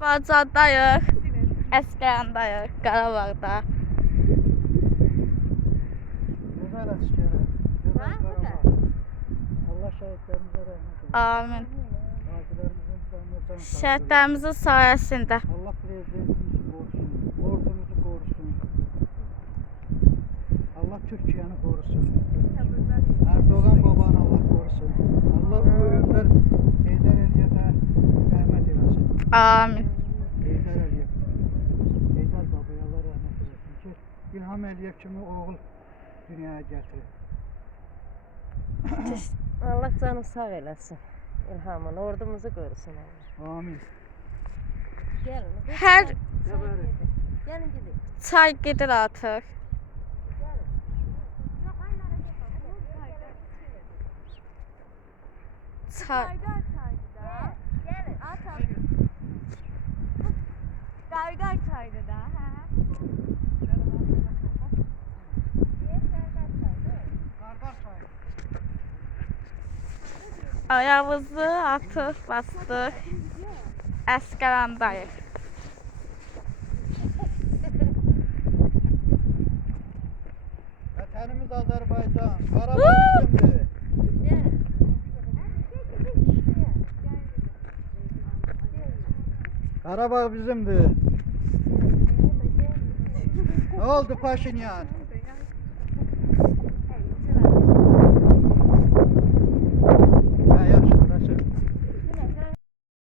Azərbaycandayıq. Əsgərandayıq, Qarabağda. Güzel askere. Güzel Karabağ. Allah şehitlerimize rahmet eylesin. Amin. Gazilerimizin canına can sağlığı. Şəhidlərimizin sayəsində. Allah prezidentimizi korusun. Ordumuzu korusun. Allah Türkiye'ni korusun. Erdoğan babanı Allah korusun. Allah bu önder Heydər Əliyevə rahmet eylesin. Amin. Heydər Əliyev. Heydər babaya Allah rahmet eylesin ki İlham Əliyev kimi oğul dünyaya getirir. Allah canı sağ eləsin. İlhamın ordumuzu qorusun Allah. Amin. Gəlin. Hər Gəlin gidelim. çay gedir artıq. Çay. Gargar çaydı da ha. Qardaş çayı. Ayağımızı artıq bastıq. Əsgərandayıq. Vətənimiz Azərbaycan. Qarabağ bizimdir. Qarabağ bizimdir. Ne oldu Paşinyan?